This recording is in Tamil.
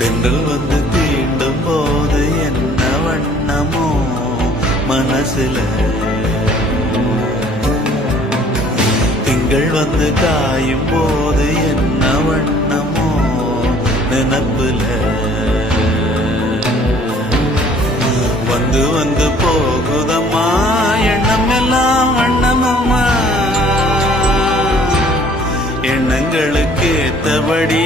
தென்றல் வந்து தீண்டும் போது என்ன வண்ணமோ மனசுல, திங்கள் வந்து காயும் போது என்ன வண்ணமோ நினப்புல, வந்து வந்து போகுதம்மா எண்ணம் எல்லாம் வண்ணமம்மா, எண்ணங்களுக்கு ஏத்தபடி